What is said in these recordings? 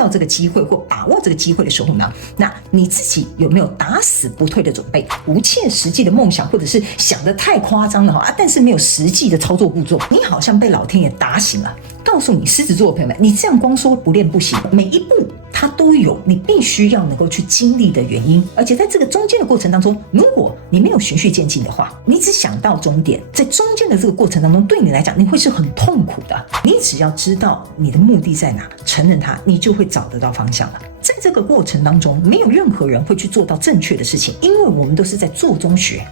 到这个机会或把握这个机会的时候呢，那你自己有没有打死不退的准备？不切实际的梦想，或者是想得太夸张了但是没有实际的操作步骤，你好像被老天爷打醒了，告诉你狮子座的朋友们，你这样光说不练不行，每一步它都有你必须要能够去经历的原因，而且在这个中间的过程当中，如果你没有循序渐进的话，你只想到终点，在中间的这个过程当中，对你来讲你会是很痛苦的。你只要知道你的目的在哪，承认它，你就会找得到方向了。在这个过程当中，没有任何人会去做到正确的事情，因为我们都是在做中学，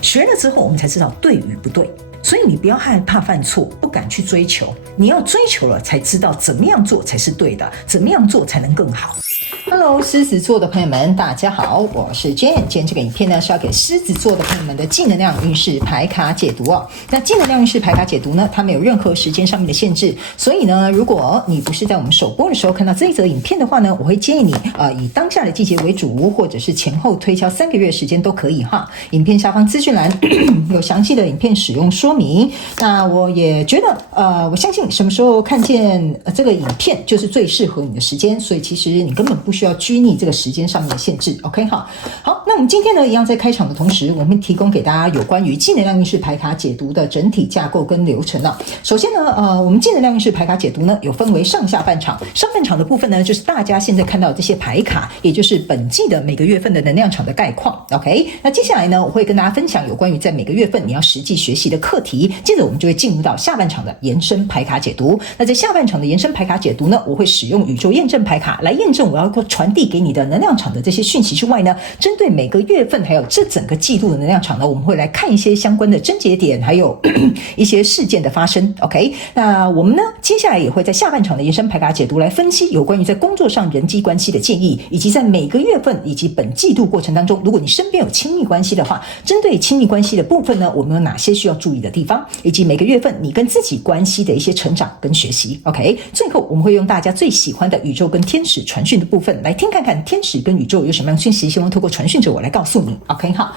学了之后我们才知道对与不对。所以你不要害怕犯错，不敢去追求，你要追求了才知道怎么样做才是对的，怎么样做才能更好。Hello， 狮子座的朋友们，大家好，我是 Jane。今天这个影片呢是要给狮子座的朋友们的正能量运势牌卡解读哦。那正能量运势牌卡解读呢，它没有任何时间上面的限制，所以呢，如果你不是在我们首播的时候看到这一则影片的话呢，我会建议你以当下的季节为主，或者是前后推敲3个月时间都可以哈。影片下方资讯栏有详细的影片使用说明。那我也觉得我相信什么时候看见这个影片就是最适合你的时间，所以其实你根本不需要拘泥这个时间上面的限制 OK 哈。好，那我们今天呢一样在开场的同时，我们提供给大家有关于正能量运势牌卡解读的整体架构跟流程首先呢我们正能量运势牌卡解读呢有分为上下半场，上半场的部分呢就是大家现在看到的这些牌卡，也就是本季的每个月份的能量场的概况 OK。 那接下来呢我会跟大家分享有关于在每个月份你要实际学习的课题，接着我们就会进入到下半场的延伸牌卡解读。那在下半场的延伸牌卡解读呢，我会使用宇宙验证牌卡来验证我要传递给你的能量场的这些讯息之外呢，针对每个月份还有这整个季度的能量场呢，我们会来看一些相关的症结点，还有一些事件的发生 OK。 那我们呢接下来也会在下半场的延伸牌卡解读来分析有关于在工作上人际关系的建议，以及在每个月份以及本季度过程当中，如果你身边有亲密关系的话，针对亲密关系的部分呢，我们有哪些需要注意的地方，以及每个月份你跟自己关系的一些成长跟学习 OK。 最后我们会用大家最喜欢的宇宙跟天使传讯的部分来听看看天使跟宇宙有什么样的讯息，希望透过传讯者我来告诉你 OK 好，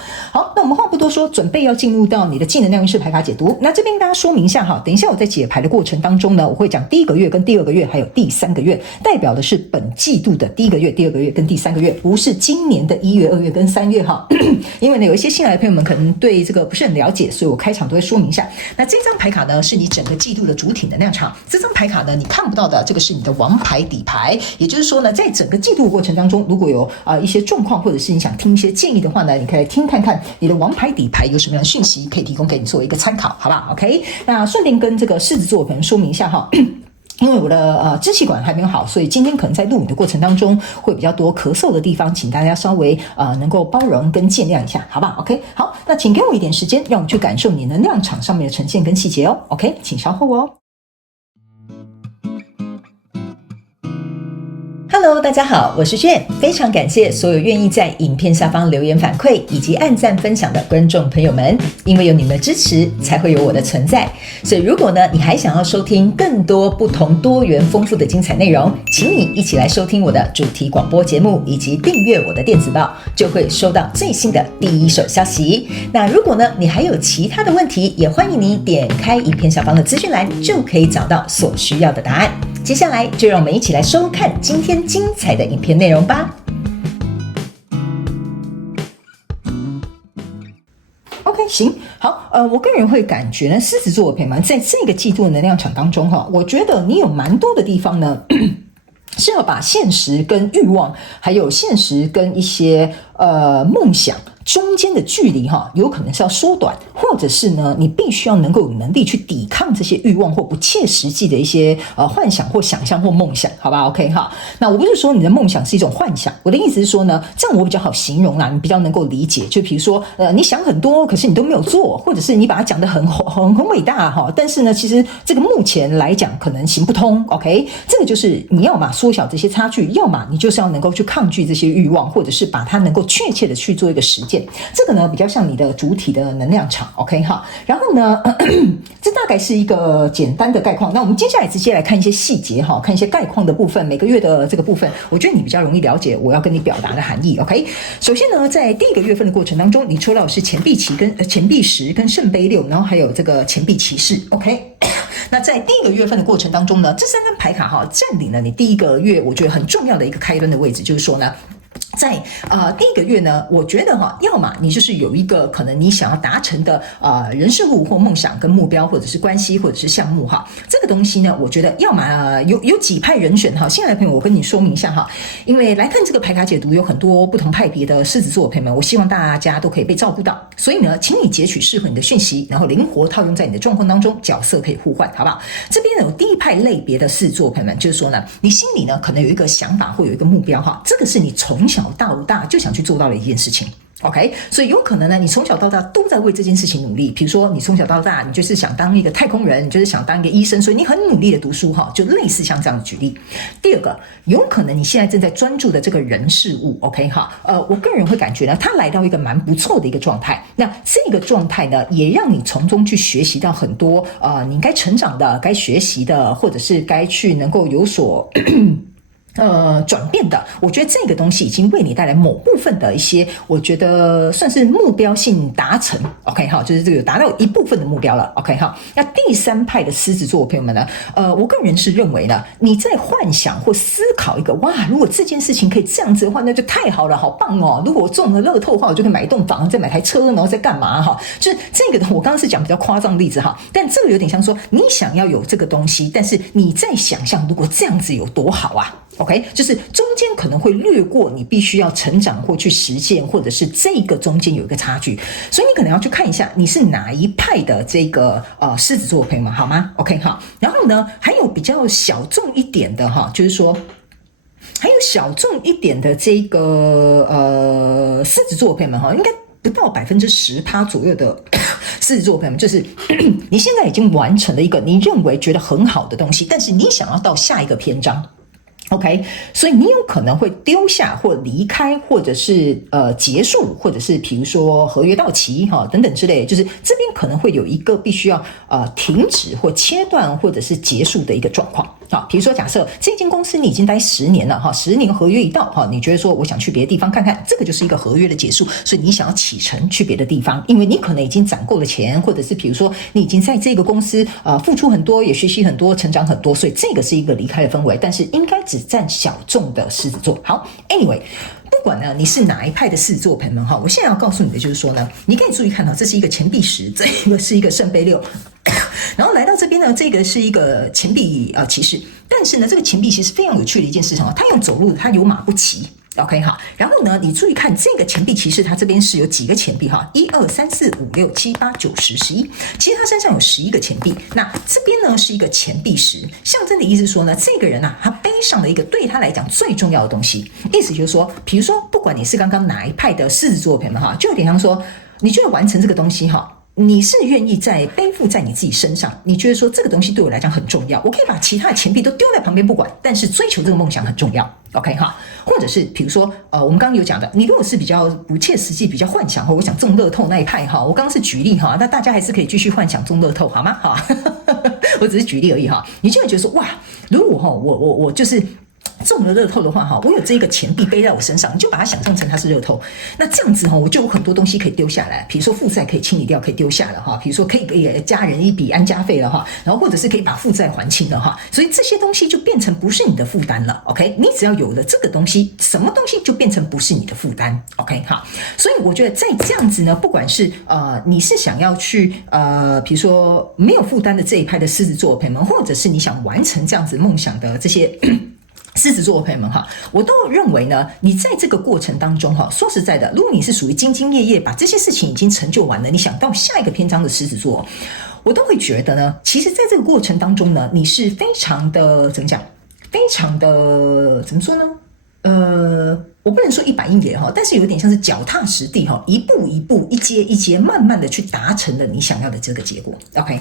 那我们话不多说，准备要进入到你的正能量运势牌卡解读。那这边跟大家说明一下等一下我在解牌的过程当中呢，我会讲第一个月跟第2个月还有第3个月，代表的是本季度的第1个月、第2个月跟第3个月，不是今年的1月、2月跟3月因为呢有一些新来的朋友们可能对这个不是很了解，所以我开场都会说明一下。那这张牌卡呢是你整个季度的主体能量场，这张牌卡呢你看不到的，这个是你的王牌底牌，也就是说呢在整个季度的过程当中，如果有一些状况或者是你想听一些建议的话呢，你可以来听看看你的王牌底牌有什么样的讯息可以提供给你作为一个参考，好不好 OK。 那顺便跟这个狮子座的朋友说明一下因为我的支气管还没有好，所以今天可能在录影的过程当中会比较多咳嗽的地方，请大家稍微能够包容跟见谅一下，好不好 OK。 好，那请给我一点时间，让我去感受你能量场上面的呈现跟细节OK， 请稍后Hello， 大家好，我是Jane，非常感谢所有愿意在影片下方留言反馈以及按赞分享的观众朋友们，因为有你们的支持，才会有我的存在。所以如果呢，你还想要收听更多不同多元丰富的精彩内容，请你一起来收听我的主题广播节目，以及订阅我的电子报，就会收到最新的第一手消息。那如果呢，你还有其他的问题，也欢迎你点开影片下方的资讯栏，就可以找到所需要的答案。接下来就让我们一起来收看今天精彩的影片内容吧。OK， 行，好，我个人会感觉呢，狮子座的朋友们在这个季度的能量场当中我觉得你有蛮多的地方呢是要把现实跟欲望，还有现实跟一些梦想中间的距离有可能是要缩短，或者是呢你必须要能够有能力去抵抗这些欲望或不切实际的一些幻想或想象或梦想，好吧 OK 哈。那我不是说你的梦想是一种幻想，我的意思是说呢，这样我比较好形容啦，你比较能够理解。就比如说你想很多，可是你都没有做，或者是你把它讲得很伟大但是呢其实这个目前来讲可能行不通 OK。 这个就是你要嘛缩小这些差距，要嘛你就是要能够去抗拒这些欲望，或者是把它能够确切的去做一个实践。这个呢比较像你的主体的能量场 OK 哈。然后呢这大概是一个简单的概况，那我们接下来直接来看一些细节看一些概况的部分，每个月的这个部分我觉得你比较容易了解我要跟你表达的含义 OK。 首先呢在第1个月份的过程当中，你抽到的是钱币骑跟钱币10跟圣杯6，然后还有这个钱币骑士 OK。那在第一个月份的过程当中呢，这3张牌卡哈占领了你第一个月，我觉得很重要的一个开端的位置，就是说呢。在第一个月呢，我觉得要么你就是有一个可能你想要达成的人事物或梦想跟目标，或者是关系，或者是项目这个东西呢，我觉得要么有几派人选新来的朋友，我跟你说明一下因为来看这个牌卡解读有很多不同派别的狮子座的朋友们，我希望大家都可以被照顾到，所以呢，请你截取适合你的讯息，然后灵活套用在你的状况当中，角色可以互换，好不好？这边呢有第一派类别的狮子座的朋友们，就是说呢，你心里呢可能有一个想法或有一个目标这个是你从小到大就想去做到的一件事情。OK， 所以有可能呢，你从小到大都在为这件事情努力。比如说，你从小到大，你就是想当一个太空人，你就是想当一个医生，所以你很努力的读书就类似像这样的举例。第二个，有可能你现在正在专注的这个人事物 ，OK 我个人会感觉呢，他来到一个蛮不错的一个状态。那这个状态呢，也让你从中去学习到很多你该成长的、该学习的，或者是该去能够有所转变的，我觉得这个东西已经为你带来某部分的一些，我觉得算是目标性达成 ，OK 就是这个达到一部分的目标了 ，OK 那第3派的狮子座朋友们呢，我个人是认为呢，你在幻想或思考一个哇，如果这件事情可以这样子的话，那就太好了，好棒哦！如果我中了乐透的话，我就可以买一栋房，再买台车，然后再干嘛就是这个我刚刚是讲比较夸张的例子但这个有点像说你想要有这个东西，但是你在想象如果这样子有多好啊。OK， 就是中间可能会略过你必须要成长或去实现，或者是这个中间有一个差距，所以你可能要去看一下你是哪一派的这个狮子座的朋友们，好吗 ？OK 然后呢，还有比较小众一点的就是说。还有小众一点的这个狮子座的朋友们应该不到10%左右的狮子座朋友们，就是你现在已经完成了一个你认为觉得很好的东西，但是你想要到下一个篇章。OK， 所以你有可能会丢下或离开，或者是结束，或者是比如说合约到期等等之类，就是这边可能会有一个必须要停止或切断或者是结束的一个状况。比如说假设这间公司你已经待10年了10年合约一到你觉得说我想去别的地方看看，这个就是一个合约的结束，所以你想要启程去别的地方，因为你可能已经攒够了钱，或者是比如说你已经在这个公司付出很多，也学习很多，成长很多，所以这个是一个离开的氛围，但是应该只占小众的狮子座。好 ，Anyway。不管呢你是哪一派的狮子座朋友们我现在要告诉你的就是说呢，你可以注意看这是一个钱币10，这个是一个圣杯6，然后来到这边呢，这个是一个钱币骑士，但是呢这个钱币其实非常有趣的一件事情他用走路的，他有马不骑。OK 然后呢，你注意看这个钱币骑士，它这边是有几个钱币1、2、3、4、5、6、7、8、9、10、11，其实他身上有11个钱币。那这边呢是一个钱币10，象征的意思说呢，这个人他背上了一个对他来讲最重要的东西，意思就是说，比如说不管你是刚刚哪一派的狮子座朋友们就有点像说，你就要完成这个东西你是愿意在背负在你自己身上，你觉得说这个东西对我来讲很重要，我可以把其他的钱币都丢在旁边不管，但是追求这个梦想很重要 OK 或者是比如说我们刚刚有讲的，你如果是比较不切实际比较幻想我想中乐透那一派我刚刚是举例那大家还是可以继续幻想中乐透好吗我只是举例而已你就会觉得说哇，如果我就是中了乐透的话我有这个钱币背在我身上，你就把它想象成它是乐透，那这样子我就有很多东西可以丢下来，比如说负债可以清理掉，可以丢下了比如说可以给家人一笔安家费了然后或者是可以把负债还清了所以这些东西就变成不是你的负担了 OK， 你只要有了这个东西，什么东西就变成不是你的负担 OK 所以我觉得在这样子呢，不管是你是想要去比如说没有负担的这一派的狮子座的朋友们，或者是你想完成这样子梦想的这些狮子座的朋友们我都认为呢，你在这个过程当中说实在的，如果你是属于兢兢业业把这些事情已经成就完了，你想到下一个篇章的狮子座，我都会觉得呢，其实在这个过程当中呢，你是非常的怎么讲，非常的怎么说呢我不能说一板一眼但是有点像是脚踏实地一步一步一阶一阶慢慢的去达成了你想要的这个结果 OK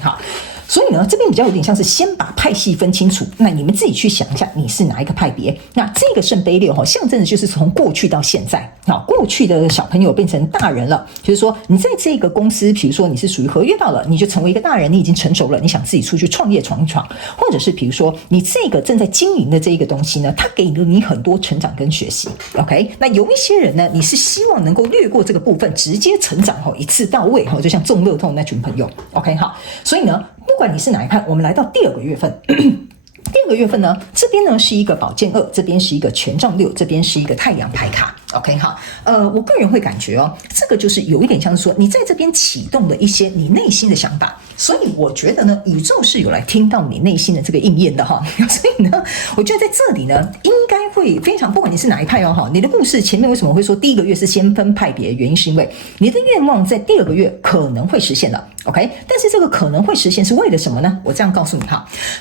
所以呢这边比较有点像是先把派系分清楚，那你们自己去想一下你是哪一个派别。那这个圣杯6象征的就是从过去到现在过去的小朋友变成大人了，就是说你在这个公司，比如说你是属于合约到了，你就成为一个大人，你已经成熟了，你想自己出去创业闯一闯，或者是比如说你这个正在经营的这个东西呢，它给了你很多成长跟学习 OK OK， 那有一些人呢，你是希望能够略过这个部分，直接成长一次到位就像中乐透那群朋友 OK 好，所以呢，不管你是哪一派，我们来到第二个月份。第二个月份呢，这边呢是一个宝剑2，这边是一个权杖6，这边是一个太阳牌卡。OK 好，我个人会感觉这个就是有一点像是说你在这边启动了一些你内心的想法，所以我觉得呢，宇宙是有来听到你内心的这个应验的所以呢，我觉得在这里呢，应该会非常，不管你是哪一派你的故事前面为什么会说第一个月是先分派别，原因是因为你的愿望在第二个月可能会实现了。OK， 但是这个可能会实现是为了什么呢？我这样告诉你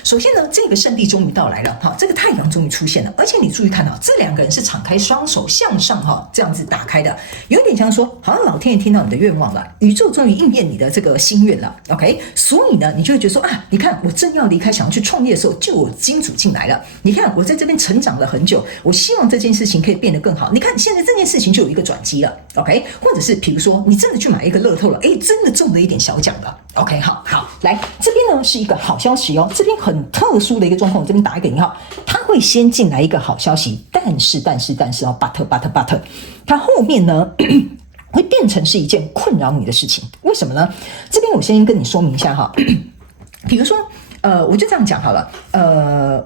首先呢，这个胜利终于到来了这个太阳终于出现了，而且你注意看这两个人是敞开双手向上这样子打开的，有点像说好像老天爷听到你的愿望了，宇宙终于应验你的这个心愿了。OK， 所以呢，你就会觉得说你看我正要离开想要去创业的时候，就有金主进来了。你看我在这边成长了很久，我希望这件事情可以变得更好。你看现在这件事情就有一个转机了。OK， 或者是比如说你真的去买一个乐透了，真的中了一点小奖了。OK， 好，来这边呢是一个好消息这边很特殊的一个状况，我这边打一个引号，它会先进来一个好消息，但是but， 它后面呢会变成是一件困扰你的事情，为什么呢？这边我先跟你说明一下比如说我就这样讲好了，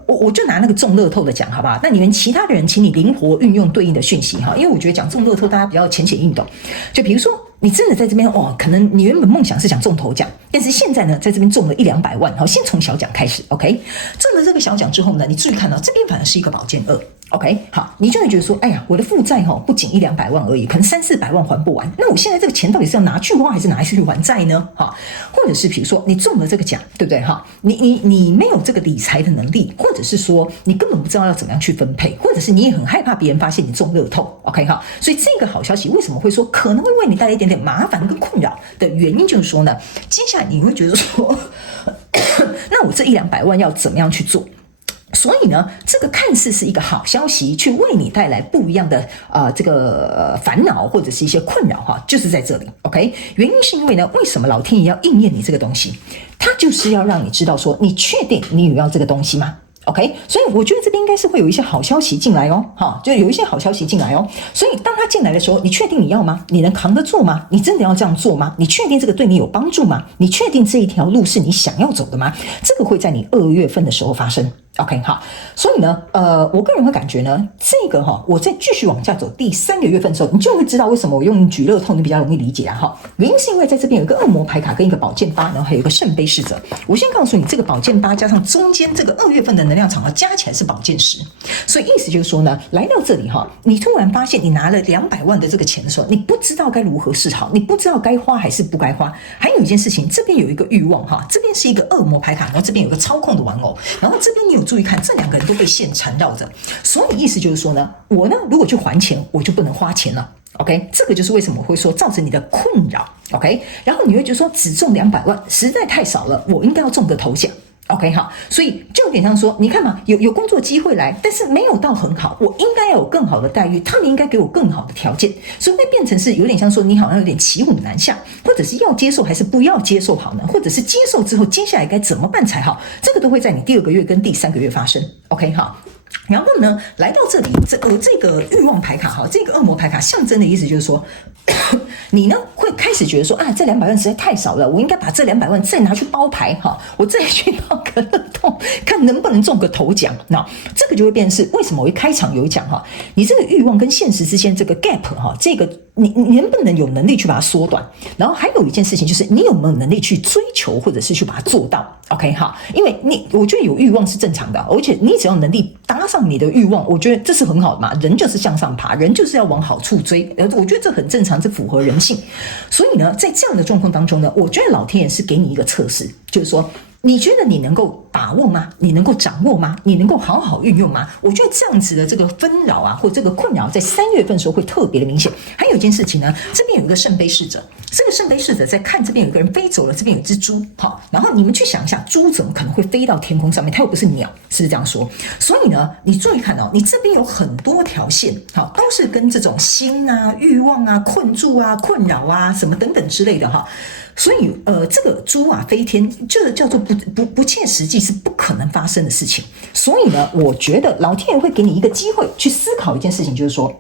我就拿那个中乐透的讲好不好？那你们其他的人，请你灵活运用对应的讯息因为我觉得讲中乐透大家比较浅显易懂。就比如说你真的在这边可能你原本梦想是想中头奖，但是现在呢在这边中了100-200万先从小奖开始 OK， 中了这个小奖之后呢，你注意看到这边反而是一个宝剑2。OK， 好，你就会觉得说，哎呀，我的负债不仅100-200万而已，可能300-400万还不完。那我现在这个钱到底是要拿去花，还是拿去还债呢？或者是比如说你中了这个奖，对不对？你没有这个理财的能力，或者是说你根本不知道要怎么样去分配，或者是你也很害怕别人发现你中乐透。OK， 好，所以这个好消息为什么会说可能会为你带来一点点麻烦跟困扰的原因，就是说呢，接下来你会觉得说，那我这100-200万要怎么样去做？所以呢，这个看似是一个好消息，却为你带来不一样的这个烦恼或者是一些困扰就是在这里。OK， 原因是因为呢，为什么老天爷要应验你这个东西？他就是要让你知道说，你确定你有要这个东西吗？OK， 所以我觉得这边应该是会有一些好消息进来就有一些好消息进来所以当他进来的时候，你确定你要吗？你能扛得住吗？你真的要这样做吗？你确定这个对你有帮助吗？你确定这一条路是你想要走的吗？这个会在你2月份的时候发生。OK， 好，所以呢，我个人会感觉呢，这个我再继续往下走，第3个月份的时候，你就会知道为什么我用举乐透你比较容易理解原因是因为在这边有一个恶魔牌卡跟一个宝剑8，然后还有一个圣杯侍者。我先告诉你，这个宝剑8加上中间这个2月份的能量场加起来是宝剑10，所以意思就是说呢，来到这里你突然发现你拿了200万的这个钱的时候，你不知道该如何是好，你不知道该花还是不该花。还有一件事情，这边有一个欲望这边是一个恶魔牌卡，然后这边有个操控的玩偶，然后这边你有注意看，这两个人都被线缠绕着，所以意思就是说呢，我呢如果去还钱，我就不能花钱了。OK， 这个就是为什么我会说造成你的困扰。OK， 然后你会觉得说只中200万实在太少了，我应该要中个头奖。OK， 好，所以就有点像说，你看嘛，有工作机会来，但是没有到很好，我应该要有更好的待遇，他们应该给我更好的条件，所以会变成是有点像说，你好像有点骑虎难下，或者是要接受还是不要接受好呢？或者是接受之后，接下来该怎么办才好？这个都会在你第2个月跟第3个月发生。OK， 好。然后呢，来到这里，这个欲望牌卡这个恶魔牌卡象征的意思就是说，你呢会开始觉得说这200万实在太少了，我应该把这200万再拿去包牌我再去到个乐透，看能不能中个头奖。那这个就会变成是为什么我一开场有讲你这个欲望跟现实之间这个 gap 这个你能不能有能力去把它缩短？然后还有一件事情就是你有没有能力去追求或者是去把它做到 ？OK 好，因为我觉得有欲望是正常的，而且你只要能力搭上你的欲望，我觉得这是很好的嘛。人就是向上爬，人就是要往好处追，我觉得这很正常，这符合人性。所以呢，在这样的状况当中呢，我觉得老天爷是给你一个测试，就是说，你觉得你能够把握吗？你能够掌握吗？你能够好好运用吗？我觉得这样子的这个纷扰或这个困扰，在3月份的时候会特别的明显。还有一件事情呢，这边有一个圣杯侍者，这个圣杯侍者在看这边有一个人飞走了，这边有一只猪，然后你们去想一下，猪怎么可能会飞到天空上面？它又不是鸟，是不是这样说？所以呢，你注意看你这边有很多条线，都是跟这种心欲望困住困扰什么等等之类的所以这个猪啊飞天，这叫做不切实际，是不可能发生的事情。所以呢，我觉得老天爷会给你一个机会去思考一件事情，就是说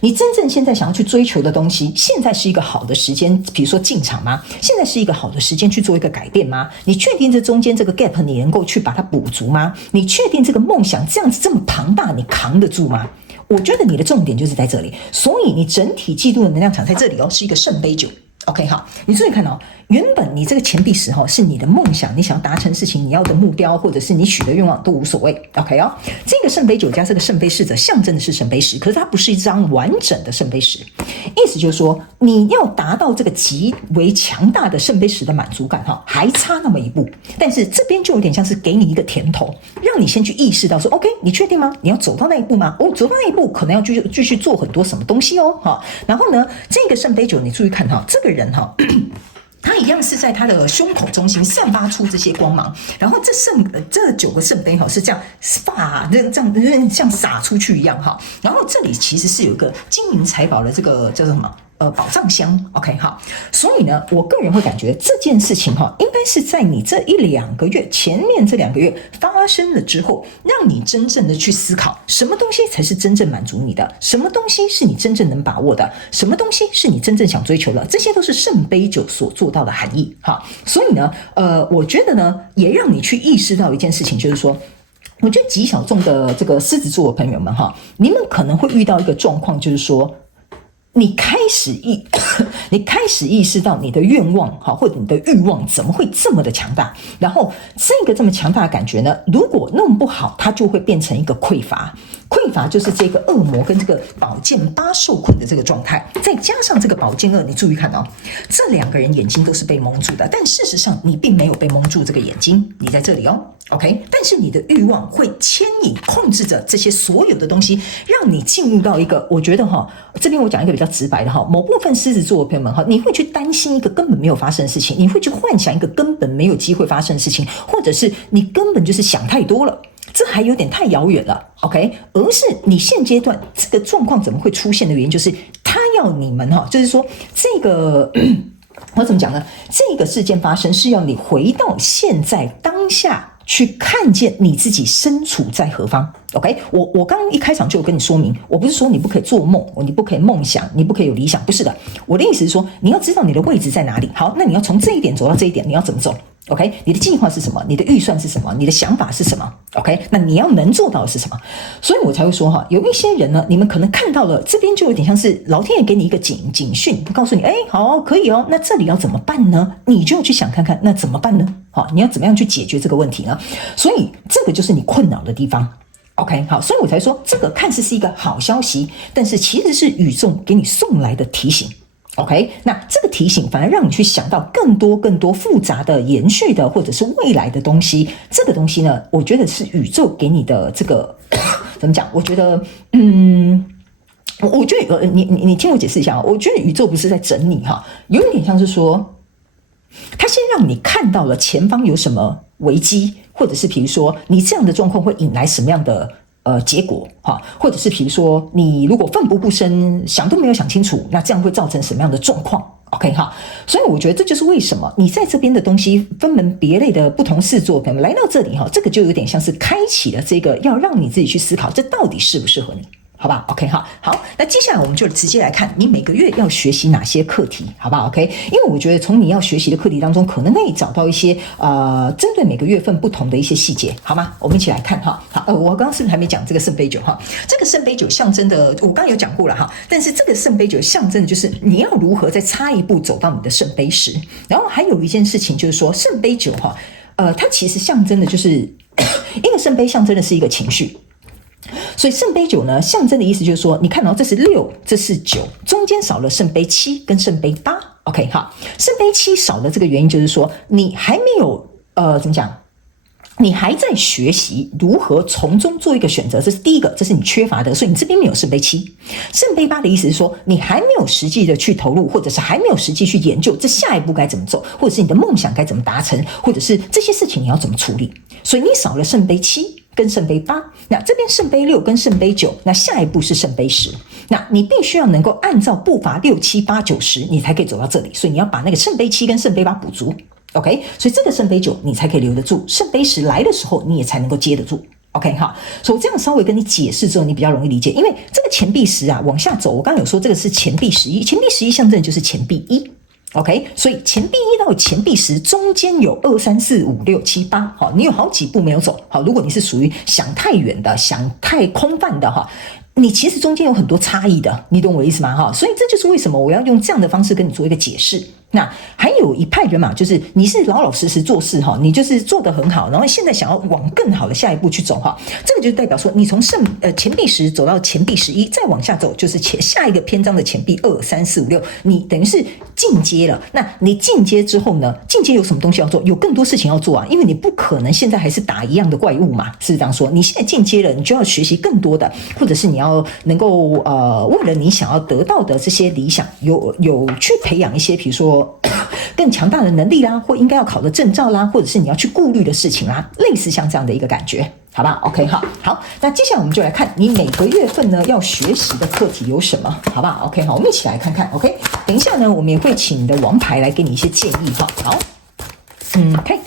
你真正现在想要去追求的东西，现在是一个好的时间，比如说进场吗？现在是一个好的时间去做一个改变吗？你确定这中间这个 gap 你能够去把它补足吗？你确定这个梦想这样子这么庞大，你扛得住吗？我觉得你的重点就是在这里，所以你整体季度的能量场在这里是一个圣杯九。OK 好，你注意看原本你这个钱币石是你的梦想，你想要达成事情，你要的目标，或者是你许的愿望都无所谓。OK 这个圣杯九加这个圣杯侍者象征的是圣杯十，可是它不是一张完整的圣杯十，意思就是说你要达到这个极为强大的圣杯十的满足感还差那么一步，但是这边就有点像是给你一个甜头，让你先去意识到说 OK 你确定吗？你要走到那一步吗？走到那一步可能要继续做很多什么东西然后呢这个圣杯九你注意看这个人他一样是在他的胸口中心散发出这些光芒，然后这9个圣杯是这样这样像洒出去一样然后这里其实是有一个金银财宝的这个叫做什么宝藏箱 OK 好，所以呢我个人会感觉这件事情应该是在你这1-2个月前面这2个月发生了之后，让你真正的去思考什么东西才是真正满足你的，什么东西是你真正能把握的，什么东西是你真正想追求的，这些都是圣杯九所做到的含义所以呢我觉得呢也让你去意识到一件事情，就是说我觉得极小众的这个狮子座的朋友们你们可能会遇到一个状况，就是说你开始意识到你的愿望或者你的欲望怎么会这么的强大，然后这个这么强大的感觉呢，如果弄不好它就会变成一个匮乏就是这个恶魔跟这个宝剑8受困的这个状态，再加上这个宝剑2，你注意看这2个人眼睛都是被蒙住的，但事实上你并没有被蒙住这个眼睛，你在这里OK， 但是你的欲望会牵引控制着这些所有的东西，让你进入到一个我觉得这边我讲一个比较直白的某部分狮子座的朋友们你会去担心一个根本没有发生的事情，你会去幻想一个根本没有机会发生的事情，或者是你根本就是想太多了，这还有点太遥远了 OK， 而是你现阶段这个状况怎么会出现的原因，就是他要你们就是说这个我怎么讲呢，这个事件发生是要你回到现在当下去看见你自己身处在何方 OK， 我刚刚一开场就有跟你说明，我不是说你不可以做梦，你不可以梦想，你不可以有理想，不是的，我的意思是说你要知道你的位置在哪里。好，那你要从这一点走到这一点，你要怎么走 OK， 你的计划是什么？你的预算是什么？你的想法是什么 OK， 那你要能做到的是什么？所以我才会说有一些人呢，你们可能看到了这边就有点像是老天爷给你一个警讯，告诉你好可以那这里要怎么办呢？你就去想看看那怎么办呢？你要怎么样去解决这个问题呢？所以这个就是你困扰的地方 OK， 好，所以我才说这个看似是一个好消息，但是其实是宇宙给你送来的提醒 OK， 那这个提醒反而让你去想到更多复杂的延续的或者是未来的东西，这个东西呢我觉得是宇宙给你的这个怎么讲，我觉得我觉得你听我解释一下我觉得宇宙不是在整你有一点像是说他先让你看到了前方有什么危机，或者是比如说你这样的状况会引来什么样的结果或者是比如说你如果奋不顾身想都没有想清楚，那这样会造成什么样的状况 OK 所以我觉得这就是为什么你在这边的东西分门别类的不同事做朋友来到这里这个就有点像是开启了这个要让你自己去思考这到底适不适合你，好吧 OK 好，那接下来我们就直接来看你每个月要学习哪些课题，好吧 OK， 因为我觉得从你要学习的课题当中可能可以找到一些针对每个月份不同的一些细节，好吗？我们一起来看好，我刚刚是不是还没讲这个圣杯九这个圣杯九象征的我刚刚有讲过了但是这个圣杯九象征的就是你要如何再差一步走到你的圣杯十，然后还有一件事情就是说圣杯九它其实象征的就是一个圣杯象征的是一个情绪，所以圣杯九呢象征的意思就是说你看这是6这是9，中间少了圣杯7跟圣杯8 OK 圣杯7少的这个原因就是说你还没有怎么讲，你还在学习如何从中做一个选择，这是第一个，这是你缺乏的，所以你这边没有圣杯7。圣杯8的意思是说你还没有实际的去投入，或者是还没有实际去研究这下一步该怎么走，或者是你的梦想该怎么达成，或者是这些事情你要怎么处理，所以你少了圣杯7跟圣杯8，那这边圣杯6跟圣杯9，那下一步是圣杯10，那你必须要能够按照步伐6、7、8、9、10，你才可以走到这里，所以你要把那个圣杯7跟圣杯8补足。OK， 所以这个圣杯9你才可以留得住，圣杯10来的时候你也才能够接得住。OK 哈，所以我这样稍微跟你解释之后，你比较容易理解。因为这个钱币10啊往下走，我刚刚有说这个是钱币11，钱币11象征就是钱币1。OK， 所以钱币1到钱币10中间有2、3、4、5、6、7、8，好，你有好几步没有走。好，如果你是属于想太远的、想太空泛的哈，你其实中间有很多差异的，你懂我的意思吗？哈，所以这就是为什么我要用这样的方式跟你做一个解释。那还有一派人马，就是你是老老实实做事哈，你就是做得很好，然后现在想要往更好的下一步去走哈，这个就代表说你从钱币10走到钱币11，再往下走就是下一个篇章的钱币2、3、4、5、6，你等于是进阶了。那你进阶之后呢？进阶有什么东西要做？有更多事情要做啊，因为你不可能现在还是打一样的怪物嘛，是这样说。你现在进阶了，你就要学习更多的，或者是你要能够为了你想要得到的这些理想，有去培养一些，比如说更强大的能力啦，或应该要考的证照啦，或者是你要去顾虑的事情啦，类似像这样的一个感觉，好吧 ？OK， 好，那接下来我们就来看你每个月份呢要学习的课题有什么，好吧 ？OK， 好，我们一起来看看 OK。等一下呢，我们也会请你的王牌来给你一些建议哈。好，OK。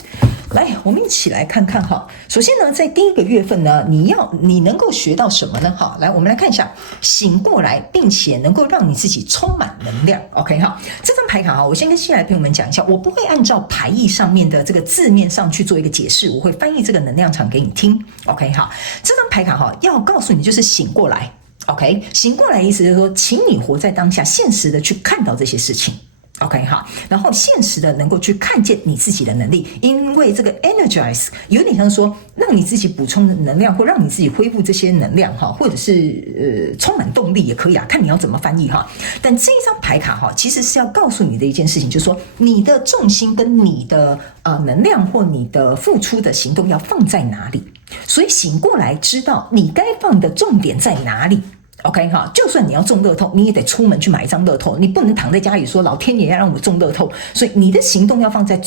来，我们一起来看看哈。首先呢，在第一个月份呢，你能够学到什么呢？哈，来，我们来看一下，醒过来，并且能够让你自己充满能量。OK 哈，这张牌卡哈，我先跟新来的朋友们讲一下，我不会按照牌意上面的这个字面上去做一个解释，我会翻译这个能量场给你听。OK 哈，这张牌卡哈要告诉你就是醒过来。OK， 醒过来的意思就是说，请你活在当下，现实的去看到这些事情。OK 好，然后现实的能够去看见你自己的能力，因为这个 energize 有点像说让你自己补充的能量，或让你自己恢复这些能量哈，或者是充满动力也可以啊，看你要怎么翻译哈。但这一张牌卡哈，其实是要告诉你的一件事情，就是说你的重心跟你的能量或你的付出的行动要放在哪里，所以醒过来知道你该放的重点在哪里。OK 哈，就算你要中乐透，你也得出门去买一张乐透，你不能躺在家里说老天爷要让我中乐透，所以你的行动要放在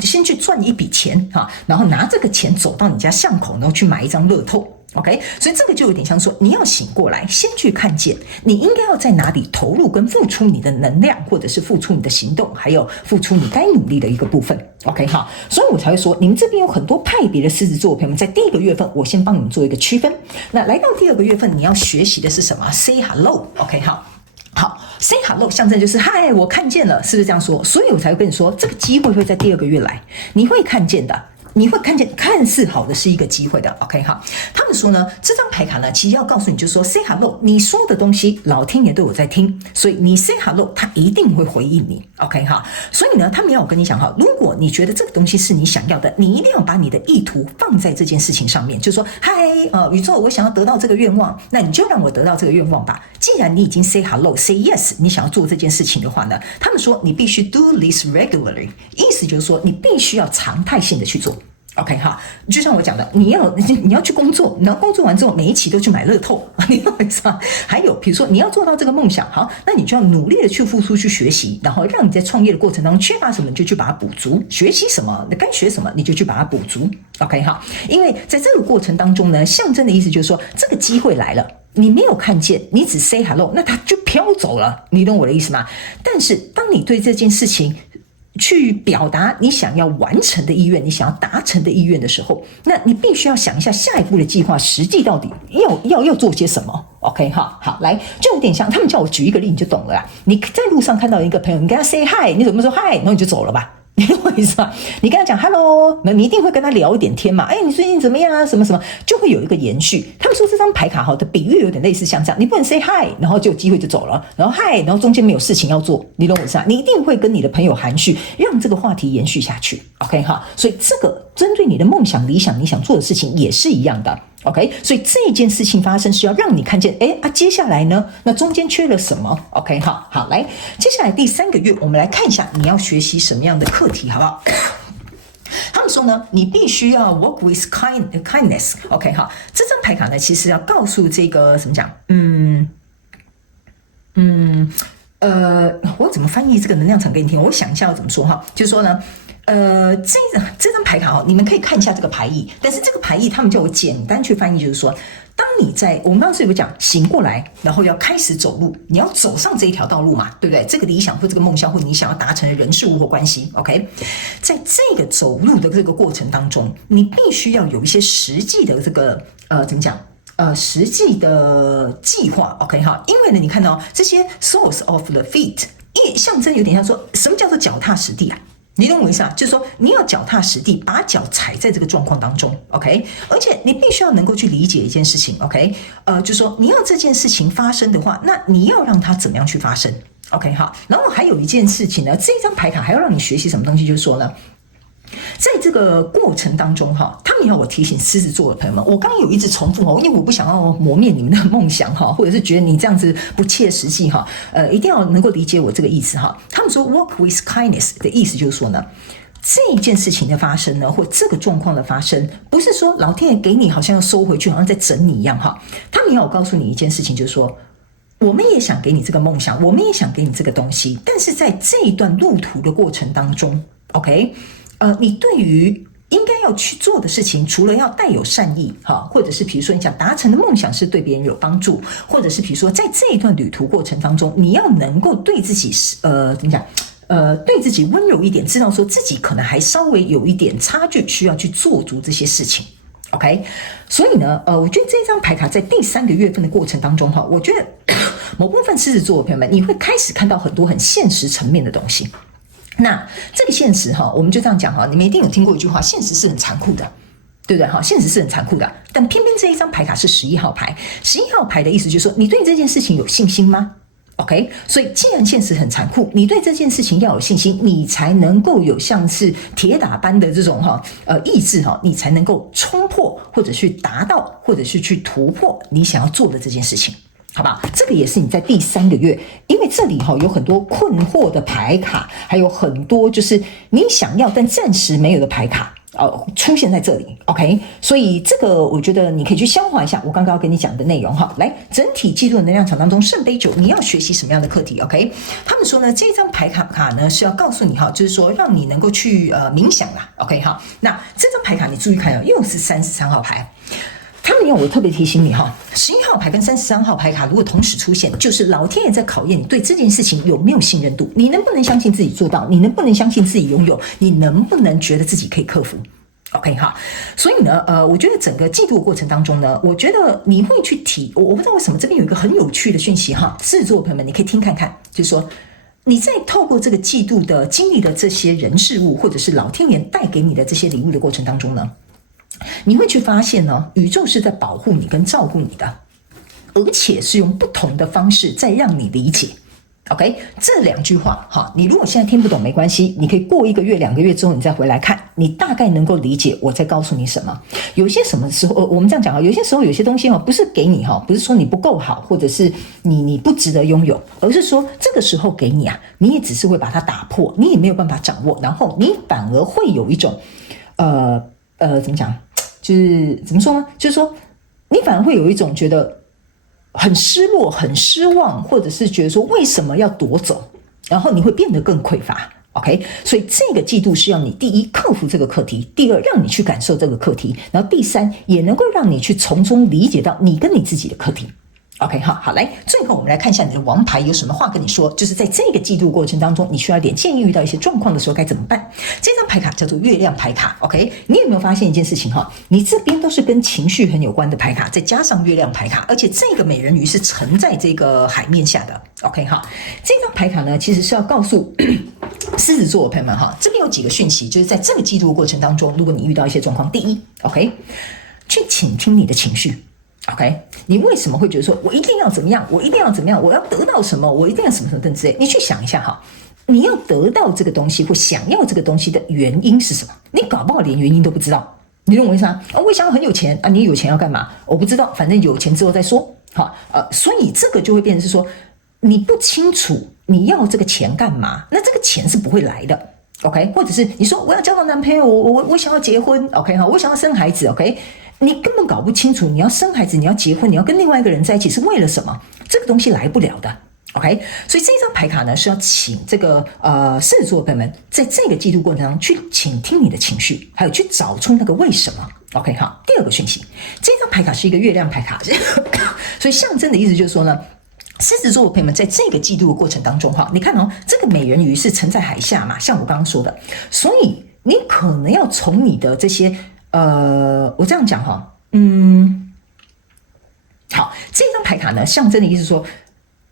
先去赚一笔钱哈，然后拿这个钱走到你家巷口，然后去买一张乐透。OK， 所以这个就有点像说，你要醒过来，先去看见你应该要在哪里投入跟付出你的能量，或者是付出你的行动，还有付出你该努力的一个部分。OK 哈，所以我才会说，你们这边有很多派别的狮子座朋友们，在第一个月份，我先帮你们做一个区分。那来到第二个月份，你要学习的是什么 ？Say hello。OK 好 ，say hello 象征就是嗨，我看见了，是不是这样说？所以我才会跟你说，这个机会会在第二个月来，你会看见的。你会看见看似好的是一个机会的 ，OK 好。他们说呢，这张牌卡呢，其实要告诉你，就是说 say hello， 你说的东西，老天爷都有在听，所以你 say hello， 他一定会回应你 ，OK 哈。所以呢，他们要我跟你讲哈，如果你觉得这个东西是你想要的，你一定要把你的意图放在这件事情上面，就是说，嗨，宇宙，我想要得到这个愿望，那你就让我得到这个愿望吧。既然你已经 say hello，say yes， 你想要做这件事情的话呢，他们说你必须 do this regularly， 意思就是说你必须要常态性的去做。OK 哈，就像我讲的，你要去工作，然后工作完之后每一期都去买乐透，你懂我意思吗？还有比如说你要做到这个梦想，好，那你就要努力的去付出去学习，然后让你在创业的过程当中缺乏什么你就去把它补足，学习什么该学什么你就去把它补足。OK 哈，因为在这个过程当中呢，象征的意思就是说这个机会来了。你没有看见，你只 say hello， 那它就飘走了，你懂我的意思吗？但是当你对这件事情去表达你想要完成的意愿，你想要达成的意愿的时候，那你必须要想一下下一步的计划，实际到底要做些什么。OK 哈，好，来，就有点像他们叫我举一个例，你就懂了啦。你在路上看到一个朋友，你跟他 say hi， 你怎么说 hi， 然后你就走了吧。你懂我意思吗？你跟他讲 hello， 你一定会跟他聊一点天嘛。哎，你最近怎么样啊？什么什么，就会有一个延续。他们说这张牌卡的比喻有点类似像这样，你不能 say hi， 然后就有机会就走了，然后 hi， 然后中间没有事情要做，你懂我意思吗？你一定会跟你的朋友含蓄，让这个话题延续下去。OK 哈，所以这个针对你的梦想、理想，你想做的事情也是一样的。OK， 所以这件事情发生是要让你看见，接下来呢，那中间缺了什么 ？OK， 好，来，接下来第3个月，我们来看一下你要学习什么样的课题，好不好？他们说呢，你必须要 work with kindness。OK， 好，这张牌卡呢，其实要告诉这个怎么讲？我怎么翻译这个能量场给你听？我想一下要怎么说哈，就是说呢。这张牌卡你们可以看一下这个牌意，但是这个牌意他们叫我简单去翻译，就是说，当你在我们刚刚是有讲醒过来，然后要开始走路，你要走上这一条道路嘛，对不对？这个理想或这个梦想或你想要达成的人事物或关系 ，OK， 在这个走路的这个过程当中，你必须要有一些实际的这个怎么讲？实际的计划 ，OK 哈，因为呢，你看到这些 source of the feet， 象征有点像说，什么叫做脚踏实地啊？你懂我意思啊？就是说你要脚踏实地，把脚踩在这个状况当中 ，OK？ 而且你必须要能够去理解一件事情 ，OK？ 就是说你要这件事情发生的话，那你要让它怎么样去发生 ，OK？ 好，然后还有一件事情呢，这张牌卡还要让你学习什么东西，就是说呢。在这个过程当中他们要我提醒狮子座的朋友们，我刚刚有一直重复因为我不想要磨灭你们的梦想或者是觉得你这样子不切实际一定要能够理解我这个意思他们说 work with kindness 的意思就是说呢，这件事情的发生呢，或这个状况的发生，不是说老天爷给你好像要收回去，好像在整你一样他们要我告诉你一件事情，就是说我们也想给你这个梦想，我们也想给你这个东西，但是在这一段路途的过程当中 OK，你对于应该要去做的事情，除了要带有善意或者是比如说你想达成的梦想是对别人有帮助，或者是比如说在这一段旅途过程当中，你要能够对自己怎么讲？对自己温柔一点，知道说自己可能还稍微有一点差距，需要去做足这些事情。OK， 所以呢，我觉得这张牌卡在第3个月份的过程当中我觉得某部分狮子座的朋友们，你会开始看到很多很现实层面的东西。那这个现实我们就这样讲你们一定有听过一句话，现实是很残酷的，对不对现实是很残酷的，但偏偏这一张牌卡是11号牌，11号牌的意思就是说，你对这件事情有信心吗？OK， 所以既然现实很残酷，你对这件事情要有信心，你才能够有像是铁打般的这种意志你才能够冲破，或者去达到，或者是去突破你想要做的这件事情。好吧，这个也是你在第3个月，因为这里有很多困惑的牌卡，还有很多就是你想要但暂时没有的牌卡出现在这里 ，OK， 所以这个我觉得你可以去消化一下我刚刚要跟你讲的内容来，整体记录的能量场当中，圣杯9你要学习什么样的课题 ？OK， 他们说呢，这张牌卡呢是要告诉你就是说让你能够去冥想啦 ，OK 那这张牌卡你注意看又是33号牌。他们要我特别提醒你11号牌跟33号牌卡如果同时出现，就是老天爷在考验你对这件事情有没有信任度，你能不能相信自己做到，你能不能相信自己拥有，你能不能觉得自己可以克服 OK 所以呢我觉得整个季度的过程当中呢，我觉得你会去我不知道为什么这边有一个很有趣的讯息狮子座的朋友们你可以听看看，就是说你在透过这个季度的经历的这些人事物，或者是老天爷带给你的这些礼物的过程当中呢，你会去发现呢，宇宙是在保护你跟照顾你的，而且是用不同的方式在让你理解。OK， 这2句话你如果现在听不懂没关系，你可以过1个月、2个月之后你再回来看，你大概能够理解我在告诉你什么。有些什么时候我们这样讲有些时候有些东西不是给你不是说你不够好，或者是你不值得拥有，而是说这个时候给你你也只是会把它打破，你也没有办法掌握，然后你反而会有一种怎么讲？就是怎么说呢？就是说，你反而会有一种觉得很失落、很失望，或者是觉得说为什么要夺走，然后你会变得更匮乏。OK， 所以这个季度是要你第一克服这个课题，第二让你去感受这个课题，然后第三也能够让你去从中理解到你跟你自己的课题。OK， 好，来，最后我们来看一下你的王牌有什么话跟你说，就是在这个季度过程当中，你需要一点建议，遇到一些状况的时候该怎么办？这张牌卡叫做月亮牌卡 ，OK， 你有没有发现一件事情你这边都是跟情绪很有关的牌卡，再加上月亮牌卡，而且这个美人鱼是沉在这个海面下的 ，OK， 这张牌卡呢，其实是要告诉狮子座的朋友们这边有几个讯息，就是在这个季度的过程当中，如果你遇到一些状况，第一 ，OK， 去倾听你的情绪。OK， 你为什么会觉得说我一定要怎么样，我一定要怎么样，我要得到什么，我一定要什么什么等之类？你去想一下你要得到这个东西或想要这个东西的原因是什么？你搞不好连原因都不知道，你懂我意思吗？我想要很有钱你有钱要干嘛？我不知道，反正有钱之后再说。所以这个就会变成是说你不清楚你要这个钱干嘛，那这个钱是不会来的。OK， 或者是你说我要交到男朋友，我想要结婚 ，OK 我想要生孩子 ，OK， 你根本搞不清楚你要生孩子，你要结婚，你要跟另外一个人在一起是为了什么，这个东西来不了的 OK， 所以这张牌卡呢是要请这个狮子座的朋友们在这个季度过程中去倾听你的情绪，还有去找出那个为什么。OK， 好，第二个讯息，这张牌卡是一个月亮牌卡，所以象征的意思就是说呢，狮子座的朋友们在这个季度的过程当中哈，你看哦，这个美人鱼是沉在海下嘛，像我刚刚说的，所以你可能要从你的这些我这样讲哈，好，这张牌卡呢象征的意思是说。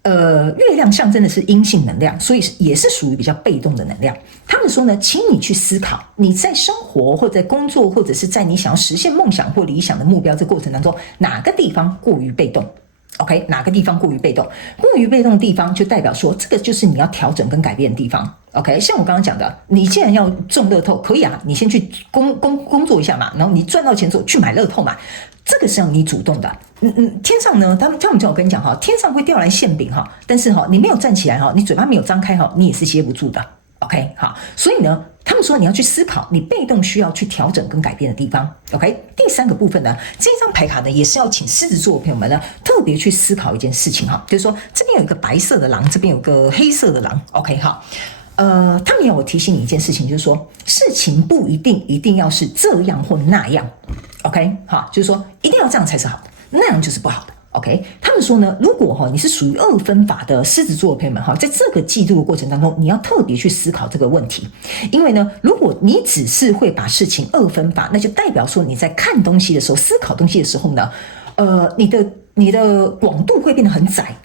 月亮象征的是阴性能量，所以也是属于比较被动的能量。他们说呢，请你去思考，你在生活或在工作，或者是在你想要实现梦想或理想的目标这过程当中，哪个地方过于被动 ？OK， 哪个地方过于被动？过于被动的地方就代表说，这个就是你要调整跟改变的地方。OK， 像我刚刚讲的，你既然要中乐透，可以啊，你先去工作一下嘛，然后你赚到钱之后去买乐透嘛。这个是要你主动的，天上呢，他们叫我跟你讲哈，天上会掉来馅饼哈，但是哈，你没有站起来哈，你嘴巴没有张开哈，你也是接不住的。OK， 好，所以呢，他们说你要去思考你被动需要去调整跟改变的地方。OK， 第三个部分呢，这张牌卡呢也是要请狮子座的朋友们呢特别去思考一件事情哈，就是说这边有一个白色的狼，这边有个黑色的狼。OK， 好。他们要我提醒你一件事情，就是说事情不一定要是这样或那样 ，OK， 好，就是说一定要这样才是好的，那样就是不好的 ，OK。他们说呢，如果你是属于二分法的狮子座的朋友们在这个季度的过程当中，你要特别去思考这个问题，因为呢，如果你只是会把事情二分法，那就代表说你在看东西的时候、思考东西的时候呢，你的广度会变得很窄。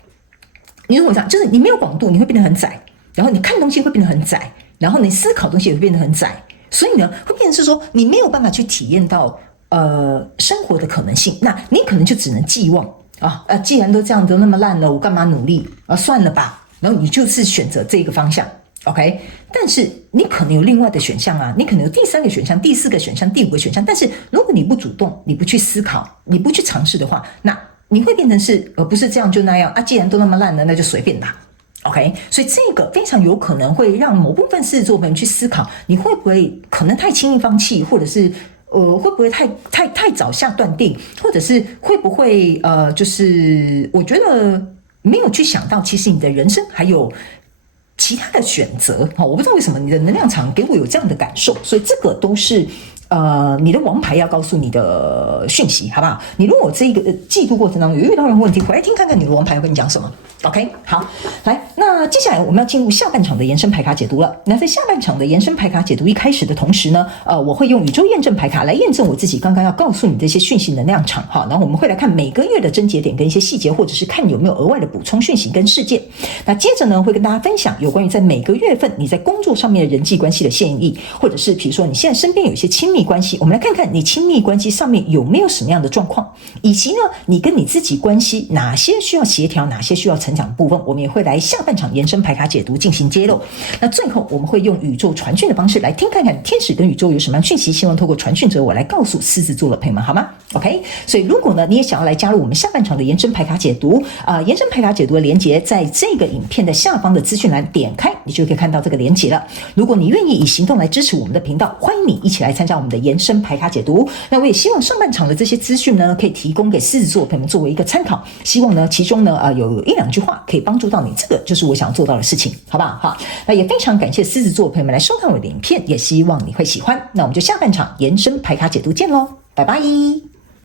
你如果讲就是你没有广度，你会变得很窄。然后你看东西会变得很窄，然后你思考东西也会变得很窄，所以呢，会变成是说你没有办法去体验到生活的可能性，那你可能就只能寄望既然都这样都那么烂了，我干嘛努力算了吧，然后你就是选择这个方向 ，OK？ 但是你可能有另外的选项啊，你可能有第三个选项、第四个选项、第五个选项，但是如果你不主动，你不去思考，你不去尝试的话，那你会变成是不是这样就那样既然都那么烂了，那就随便吧。OK， 所以这个非常有可能会让某部分狮子座朋友去思考，你会不会可能太轻易放弃，或者是会不会太早下断定，或者是会不会就是我觉得没有去想到，其实你的人生还有其他的选择。我不知道为什么你的能量场给我有这样的感受，所以这个都是你的王牌要告诉你的讯息，好不好？你如果这个季度过程当中有遇到任何问题，回来听看看你的王牌要跟你讲什么。OK， 好，来，那接下来我们要进入下半场的延伸牌卡解读了。那在下半场的延伸牌卡解读一开始的同时呢，我会用宇宙验证牌卡来验证我自己刚刚要告诉你这些讯息能量场。好，然后我们会来看每个月的症结点跟一些细节，或者是看有没有额外的补充讯息跟事件。那接着呢，会跟大家分享有关于在每个月份你在工作上面的人际关系的建议，或者是比如说你现在身边有一些亲密关系，我们来看看你亲密关系上面有没有什么样的状况，以及呢，你跟你自己关系哪些需要协调，哪些需要成长的部分，我们也会来下半场延伸牌卡解读进行揭露。那最后我们会用宇宙传讯的方式来听看看天使跟宇宙有什么样讯息，希望透过传讯者我来告诉狮子座的朋友们，好吗 ？OK， 所以如果呢你也想要来加入我们下半场的延伸牌卡解读，延伸牌卡解读的连结在这个影片的下方的资讯栏点开，你就可以看到这个连结了。如果你愿意以行动来支持我们的频道，欢迎你一起来参加我们的延伸牌卡解读。那我也希望上半场的这些资讯呢，可以提供给狮子座朋友们作为一个参考。希望呢，其中呢有一两句话可以帮助到你，这个就是我想要做到的事情，好不好？好，那也非常感谢狮子座朋友们来收看我的影片，也希望你会喜欢。那我们就下半场延伸牌卡解读见喽，拜拜。